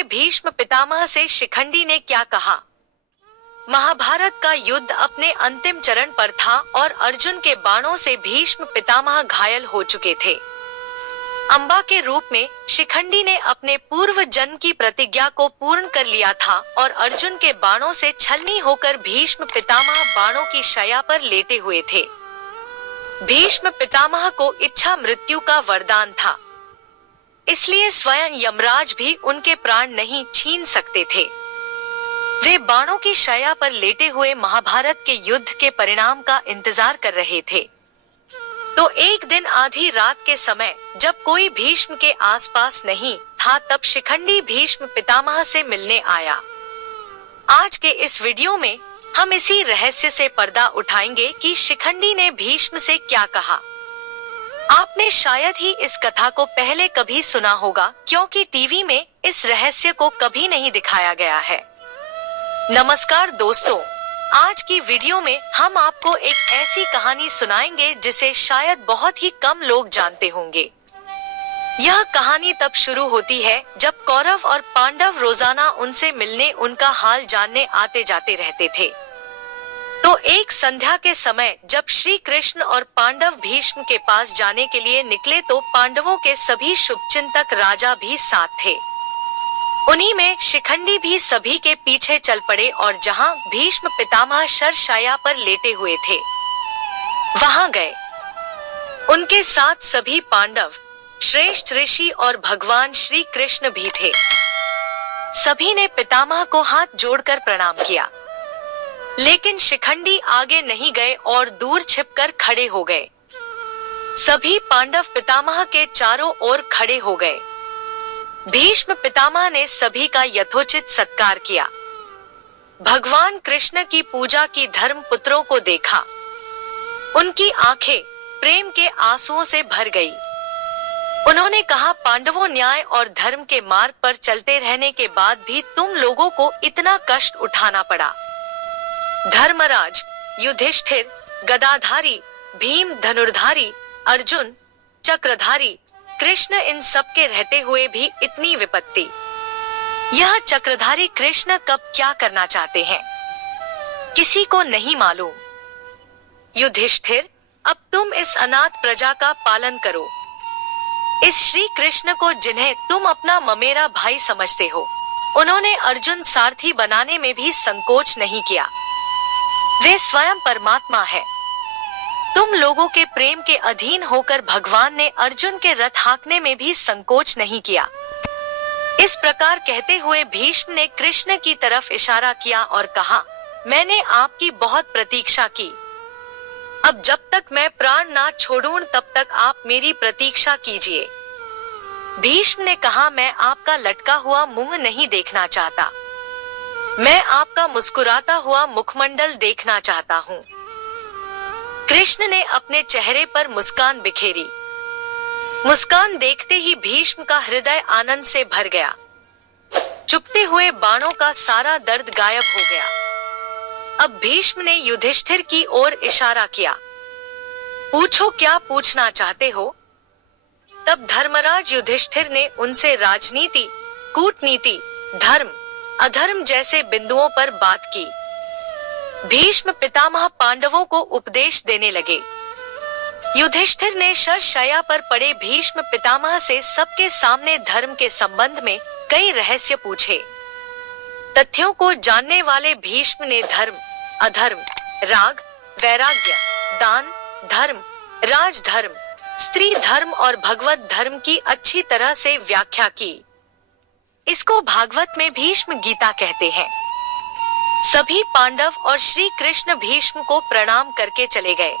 हुए भीष्म पितामह से शिखंडी ने क्या कहा। महाभारत का युद्ध अपने अंतिम चरण पर था और अर्जुन के बाणों से भीष्म पितामह घायल हो चुके थे। अंबा के रूप में शिखंडी ने अपने पूर्व जन्म की प्रतिज्ञा को पूर्ण कर लिया था और अर्जुन के बाणों से छलनी होकर भीष्म पितामह बाणों की शैया पर लेटे हुए थे। भीष्म पितामह को इच्छा मृत्यु का वरदान था, इसलिए स्वयं यमराज भी उनके प्राण नहीं छीन सकते थे। वे बाणों की शैया पर लेटे हुए महाभारत के युद्ध के परिणाम का इंतजार कर रहे थे। तो एक दिन आधी रात के समय जब कोई भीष्म के आसपास नहीं था, तब शिखंडी भीष्म पितामह से मिलने आया। आज के इस वीडियो में हम इसी रहस्य से पर्दा उठाएंगे कि शिखंडी ने भीष्म से क्या कहा। आपने शायद ही इस कथा को पहले कभी सुना होगा, क्योंकि टीवी में इस रहस्य को कभी नहीं दिखाया गया है। नमस्कार दोस्तों, आज की वीडियो में हम आपको एक ऐसी कहानी सुनाएंगे जिसे शायद बहुत ही कम लोग जानते होंगे। यह कहानी तब शुरू होती है जब कौरव और पांडव रोजाना उनसे मिलने, उनका हाल जानने आते जाते रहते थे। तो एक संध्या के समय जब श्री कृष्ण और पांडव भीष्म के पास जाने के लिए निकले, तो पांडवों के सभी शुभचिंतक राजा भी साथ थे। उन्हीं में शिखंडी भी सभी के पीछे चल पड़े और जहां भीष्म पितामह शरशैया पर लेटे हुए थे वहां गए। उनके साथ सभी पांडव, श्रेष्ठ ऋषि और भगवान श्री कृष्ण भी थे। सभी ने पितामह को हाथ जोड़कर प्रणाम किया, लेकिन शिखंडी आगे नहीं गए और दूर छिपकर खड़े हो गए। सभी पांडव पितामह के चारों ओर खड़े हो गए। भीष्म पितामह ने सभी का यथोचित सत्कार किया। भगवान कृष्ण की पूजा की धर्म पुत्रों को देखा। उनकी आंखें प्रेम के आंसुओं से भर गई। उन्होंने कहा, पांडवों, न्याय और धर्म के मार्ग पर चलते रहने के बाद भी तुम लोगों को इतना कष्ट उठाना पड़ा। धर्मराज, युधिष्ठिर, गदाधारी, भीम धनुर्धारी, अर्जुन चक्रधारी, कृष्ण, इन सब के रहते हुए भी इतनी विपत्ति। यह चक्रधारी कृष्ण कब क्या करना चाहते हैं, किसी को नहीं मालूम। युधिष्ठिर, अब तुम इस अनाथ प्रजा का पालन करो। इस श्री कृष्ण को, जिन्हें तुम अपना ममेरा भाई समझते हो, उन्होंने अर्जुन सारथी बनाने में भी संकोच नहीं किया। वे स्वयं परमात्मा है। तुम लोगों के प्रेम के अधीन होकर भगवान ने अर्जुन के रथ हाँकने में भी संकोच नहीं किया। इस प्रकार कहते हुए भीष्म ने कृष्ण की तरफ इशारा किया और कहा, मैंने आपकी बहुत प्रतीक्षा की। अब जब तक मैं प्राण ना छोड़ूं तब तक आप मेरी प्रतीक्षा कीजिए। भीष्म ने कहा, मैं आपका लटका हुआ मुंह नहीं देखना चाहता, मैं आपका मुस्कुराता हुआ मुखमंडल देखना चाहता हूँ। कृष्ण ने अपने चेहरे पर मुस्कान बिखेरी। मुस्कान देखते ही भीष्म का हृदय आनंद से भर गया। चुभते हुए बाणों का सारा दर्द गायब हो गया। अब भीष्म ने युधिष्ठिर की ओर इशारा किया, पूछो क्या पूछना चाहते हो। तब धर्मराज युधिष्ठिर ने उनसे राजनीति, कूटनीति, धर्म, अधर्म जैसे बिंदुओं पर बात की। भीष्म पितामह पांडवों को उपदेश देने लगे। युधिष्ठिर ने शरशैया पर पड़े भीष्म पितामह से सबके सामने धर्म के संबंध में कई रहस्य पूछे। तथ्यों को जानने वाले भीष्म ने धर्म, अधर्म, राग, वैराग्य, दान, धर्म, राजधर्म, स्त्री धर्म और भगवत धर्म की अच्छी तरह से व्याख्या की। इसको भागवत में भीष्म गीता कहते हैं। सभी पांडव और श्री कृष्ण भीष्म को प्रणाम करके चले गए।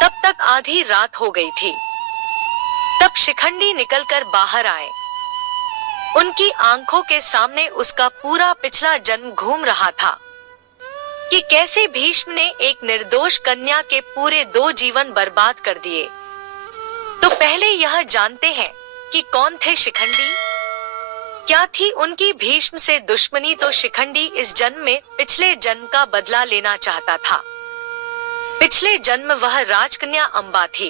तब तक आधी रात हो गई थी। तब शिखंडी निकलकर बाहर आए। उनकी आंखों के सामने उसका पूरा पिछला जन्म घूम रहा था कि कैसे भीष्म ने एक निर्दोष कन्या के पूरे 2 जीवन बर्बाद कर दिए। तो पहले यह जानते हैं कि कौन थे शिखंडी, क्या थी उनकी भीष्म से दुश्मनी। तो शिखंडी इस जन्म में पिछले जन्म का बदला लेना चाहता था। पिछले जन्म वह राजकन्या अंबा थी।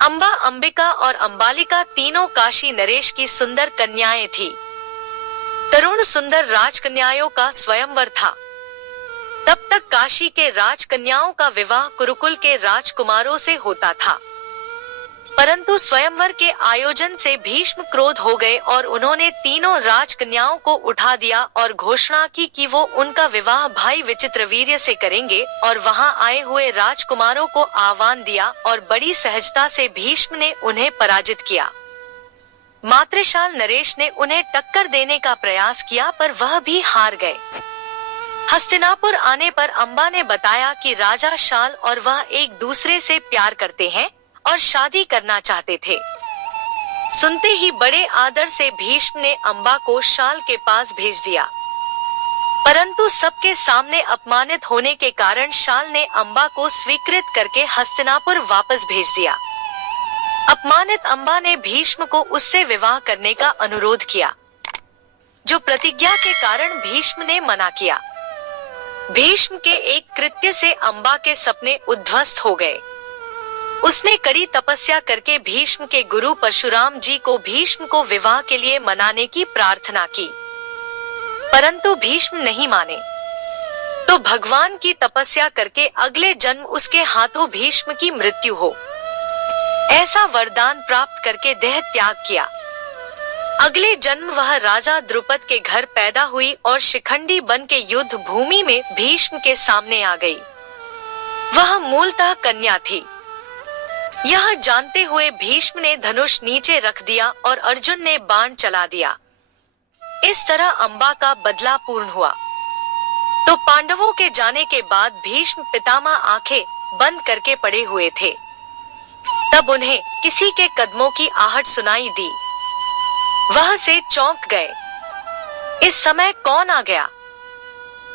अंबा, अंबिका और अंबालिका तीनों काशी नरेश की सुंदर कन्याएं थी। तरुण सुंदर राजकन्याओं का स्वयंवर था। तब तक काशी के राजकन्याओं का विवाह कुरुकुल के राजकुमारों से होता था, परंतु स्वयंवर के आयोजन से भीष्म क्रोध हो गए और उन्होंने तीनों राजकन्याओं को उठा दिया और घोषणा की कि वो उनका विवाह भाई विचित्रवीर्य से करेंगे, और वहां आए हुए राजकुमारों को आह्वान दिया और बड़ी सहजता से भीष्म ने उन्हें पराजित किया। मातृशाल नरेश ने उन्हें टक्कर देने का प्रयास किया, पर वह भी हार गए। हस्तिनापुर आने पर अम्बा ने बताया कि राजा शाल और वह एक दूसरे से प्यार करते हैं और शादी करना चाहते थे। सुनते ही बड़े आदर से भीष्म ने अम्बा को शाल के पास भेज दिया, परंतु सबके सामने अपमानित होने के कारण शाल ने अम्बा को स्वीकृत करके हस्तिनापुर वापस भेज दिया। अपमानित अम्बा ने भीष्म को उससे विवाह करने का अनुरोध किया, जो प्रतिज्ञा के कारण भीष्म ने मना किया। भीष्म के एक कृत्य से अम्बा के सपने उद्ध्वस्त हो गए। उसने कड़ी तपस्या करके भीष्म के गुरु परशुराम जी को भीष्म को विवाह के लिए मनाने की प्रार्थना की, परंतु भीष्म नहीं माने। तो भगवान की तपस्या करके अगले जन्म उसके हाथों भीष्म की मृत्यु हो, ऐसा वरदान प्राप्त करके देह त्याग किया। अगले जन्म वह राजा द्रुपद के घर पैदा हुई और शिखंडी बन के युद्ध भूमि में भीष्म के सामने आ गई। वह मूलतः कन्या थी। यह जानते हुए भीष्म ने धनुष नीचे रख दिया और अर्जुन ने बाण चला दिया। इस तरह अम्बा का बदला पूर्ण हुआ। तो पांडवों के जाने के बाद भीष्म पितामह आंखें बंद करके पड़े हुए थे। तब उन्हें किसी के कदमों की आहट सुनाई दी। वह से चौंक गए। इस समय कौन आ गया?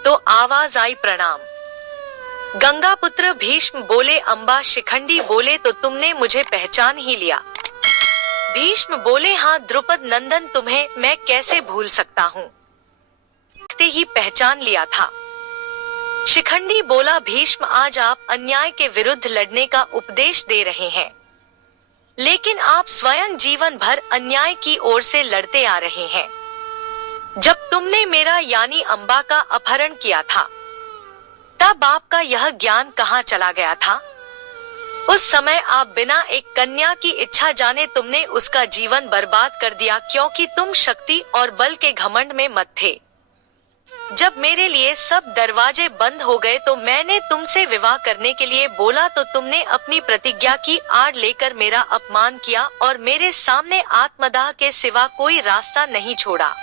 तो आवाज आई, प्रणाम गंगा पुत्र भीष्म बोले। अम्बा शिखंडी बोले, तो तुमने मुझे पहचान ही लिया? भीष्म बोले, हाँ द्रुपद नंदन, तुम्हें मैं कैसे भूल सकता हूँ, देखते ही पहचान लिया था। शिखंडी बोला, भीष्म आज आप अन्याय के विरुद्ध लड़ने का उपदेश दे रहे हैं, लेकिन आप स्वयं जीवन भर अन्याय की ओर से लड़ते आ रहे हैं। जब तुमने मेरा यानी अम्बा का अपहरण किया था, तब आपका यह ज्ञान कहाँ चला गया था? उस समय आप बिना एक कन्या की इच्छा जाने तुमने उसका जीवन बर्बाद कर दिया, क्योंकि तुम शक्ति और बल के घमंड में मत थे। जब मेरे लिए सब दरवाजे बंद हो गए तो मैंने तुमसे विवाह करने के लिए बोला, तो तुमने अपनी प्रतिज्ञा की आड़ लेकर मेरा अपमान किया और मेरे सामने आत्मदाह के सिवा कोई रास्ता नहीं छोड़ा।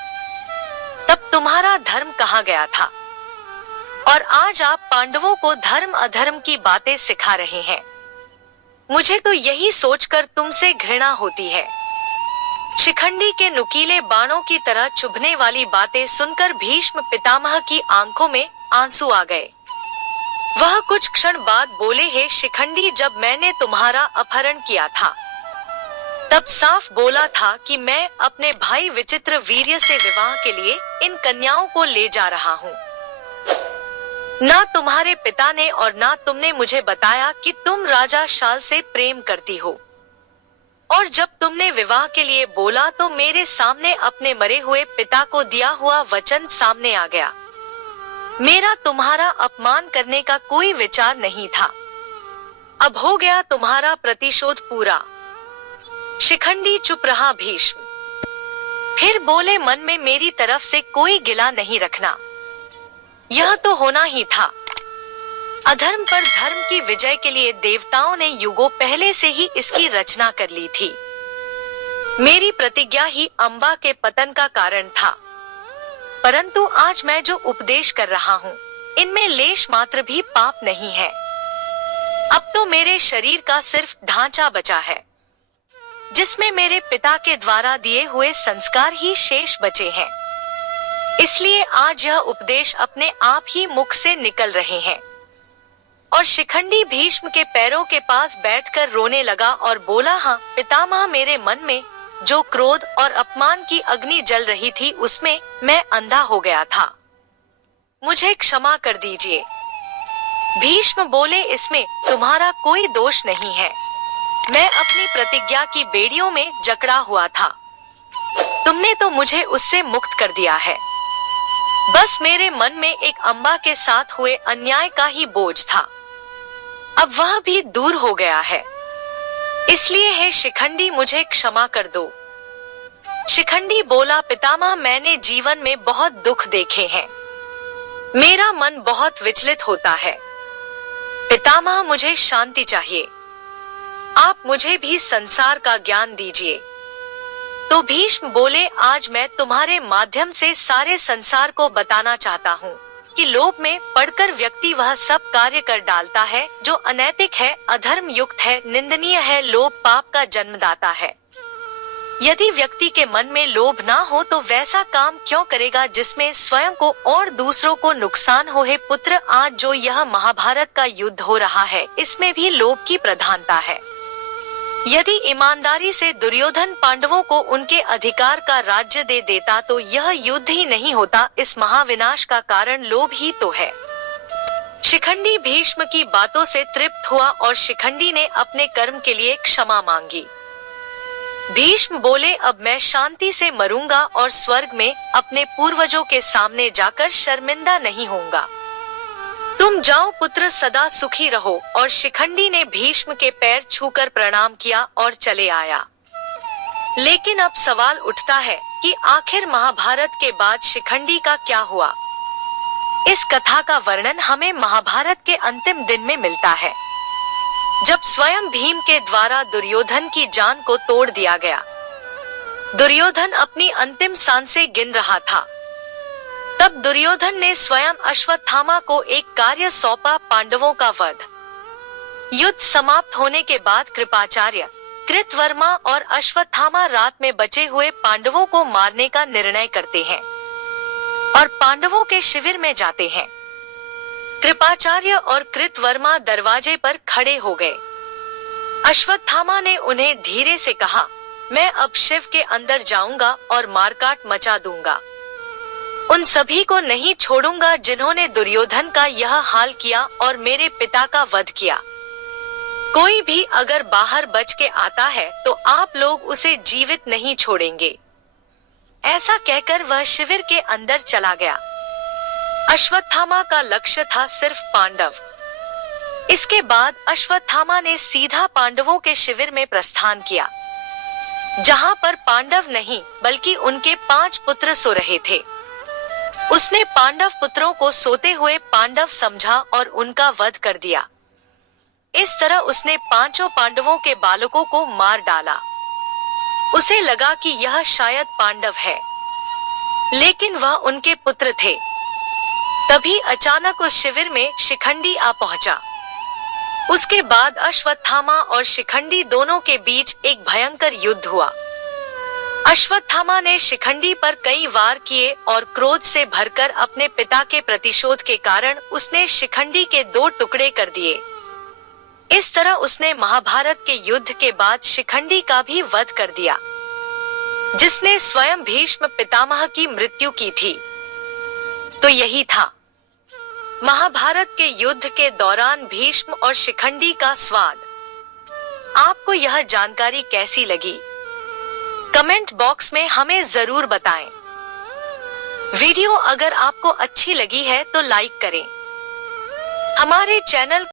तब तुम्हारा धर्म कहाँ गया था? और आज आप पांडवों को धर्म अधर्म की बातें सिखा रहे हैं। मुझे तो यही सोचकर तुमसे घृणा होती है। शिखंडी के नुकीले बाणों की तरह चुभने वाली बातें सुनकर भीष्म पितामह की आंखों में आंसू आ गए। वह कुछ क्षण बाद बोले, हे शिखंडी, जब मैंने तुम्हारा अपहरण किया था तब साफ बोला था कि मैं अपने भाई विचित्र वीर्य से विवाह के लिए इन कन्याओं को ले जा रहा हूँ। ना तुम्हारे पिता ने और ना तुमने मुझे बताया कि तुम राजा शाल से प्रेम करती हो, और जब तुमने विवाह के लिए बोला तो मेरे सामने अपने मरे हुए पिता को दिया हुआ वचन सामने आ गया। मेरा तुम्हारा अपमान करने का कोई विचार नहीं था। अब हो गया तुम्हारा प्रतिशोध पूरा। शिखंडी चुप रहा। भीष्म फिर बोले, मन में मेरी तरफ से कोई गिला नहीं रखना, यह तो होना ही था। अधर्म पर धर्म की विजय के लिए देवताओं ने युगों पहले से ही इसकी रचना कर ली थी। मेरी प्रतिज्ञा ही अम्बा के पतन का कारण था, परंतु आज मैं जो उपदेश कर रहा हूँ इनमें लेश मात्र भी पाप नहीं है। अब तो मेरे शरीर का सिर्फ ढांचा बचा है, जिसमें मेरे पिता के द्वारा दिए हुए संस्कार ही शेष बचे हैं। इसलिए आज यह उपदेश अपने आप ही मुख से निकल रहे हैं। और शिखंडी भीष्म के पैरों के पास बैठकर रोने लगा और बोला, हाँ पितामह, मेरे मन में जो क्रोध और अपमान की अग्नि जल रही थी उसमें मैं अंधा हो गया था, मुझे क्षमा कर दीजिए। भीष्म बोले, इसमें तुम्हारा कोई दोष नहीं है। मैं अपनी प्रतिज्ञा की बेड़ियों में जकड़ा हुआ था। तुमने तो मुझे उससे मुक्त कर दिया है। बस मेरे मन में एक अम्बा के साथ हुए अन्याय का ही बोझ था। अब वह भी दूर हो गया है। इसलिए हे शिखंडी, मुझे क्षमा कर दो। शिखंडी बोला, पितामह, मैंने जीवन में बहुत दुख देखे हैं। मेरा मन बहुत विचलित होता है। पितामह, मुझे शांति चाहिए। आप मुझे भी संसार का ज्ञान दीजिए। तो भीष्म बोले, आज मैं तुम्हारे माध्यम से सारे संसार को बताना चाहता हूँ कि लोभ में पड़कर व्यक्ति वह सब कार्य कर डालता है जो अनैतिक है, अधर्म युक्त है, निंदनीय है। लोभ पाप का जन्मदाता है। यदि व्यक्ति के मन में लोभ ना हो तो वैसा काम क्यों करेगा जिसमें स्वयं को और दूसरों को नुकसान हो। हे पुत्र, आज जो यह महाभारत का युद्ध हो रहा है, इसमें भी लोभ की प्रधानता है। यदि ईमानदारी से दुर्योधन पांडवों को उनके अधिकार का राज्य दे देता तो यह युद्ध ही नहीं होता। इस महाविनाश का कारण लोभ ही तो है। शिखंडी भीष्म की बातों से तृप्त हुआ और शिखंडी ने अपने कर्म के लिए क्षमा मांगी। भीष्म बोले, अब मैं शांति से मरूंगा और स्वर्ग में अपने पूर्वजों के सामने जाकर शर्मिंदा नहीं होऊंगा। तुम जाओ पुत्र, सदा सुखी रहो। और शिखंडी ने भीष्म के पैर छूकर प्रणाम किया और चले आया। लेकिन अब सवाल उठता है कि आखिर महाभारत के बाद शिखंडी का क्या हुआ। इस कथा का वर्णन हमें महाभारत के अंतिम दिन में मिलता है, जब स्वयं भीम के द्वारा दुर्योधन की जान को तोड़ दिया गया। दुर्योधन अपनी अंतिम सांसें गिन रहा था। तब दुर्योधन ने स्वयं अश्वत्थामा को एक कार्य सौंपा, पांडवों का वध। युद्ध समाप्त होने के बाद कृपाचार्य, कृतवर्मा और अश्वत्थामा रात में बचे हुए पांडवों को मारने का निर्णय करते हैं और पांडवों के शिविर में जाते हैं। कृपाचार्य और कृतवर्मा दरवाजे पर खड़े हो गए। अश्वत्थामा ने उन्हें धीरे से कहा, मैं अब शिव के अंदर जाऊंगा और मारकाट मचा दूंगा। उन सभी को नहीं छोड़ूंगा जिन्होंने दुर्योधन का यह हाल किया और मेरे पिता का वध किया। कोई भी अगर बाहर बच के आता है तो आप लोग उसे जीवित नहीं छोड़ेंगे। ऐसा कहकर वह शिविर के अंदर चला गया। अश्वत्थामा का लक्ष्य था सिर्फ पांडव। इसके बाद अश्वत्थामा ने सीधा पांडवों के शिविर में प्रस्थान किया, जहां पर पांडव नहीं बल्कि उनके 5 पुत्र सो रहे थे। उसने पांडव पुत्रों को सोते हुए पांडव समझा और उनका वध कर दिया। इस तरह उसने 5 पांडवों के बालकों को मार डाला। उसे लगा कि यह शायद पांडव है, लेकिन वह उनके पुत्र थे। तभी अचानक उस शिविर में शिखंडी आ पहुंचा। उसके बाद अश्वत्थामा और शिखंडी दोनों के बीच एक भयंकर युद्ध हुआ। अश्वत्थामा ने शिखंडी पर कई वार किए और क्रोध से भरकर अपने पिता के प्रतिशोध के कारण उसने शिखंडी के 2 टुकड़े कर दिए। इस तरह उसने महाभारत के युद्ध के बाद शिखंडी का भी वध कर दिया, जिसने स्वयं भीष्म पितामह की मृत्यु की थी। तो यही था महाभारत के युद्ध के दौरान भीष्म और शिखंडी का स्वाद। आपको यह जानकारी कैसी लगी? कमेंट बॉक्स में हमें जरूर बताएं। वीडियो अगर आपको अच्छी लगी है तो लाइक करें। हमारे चैनल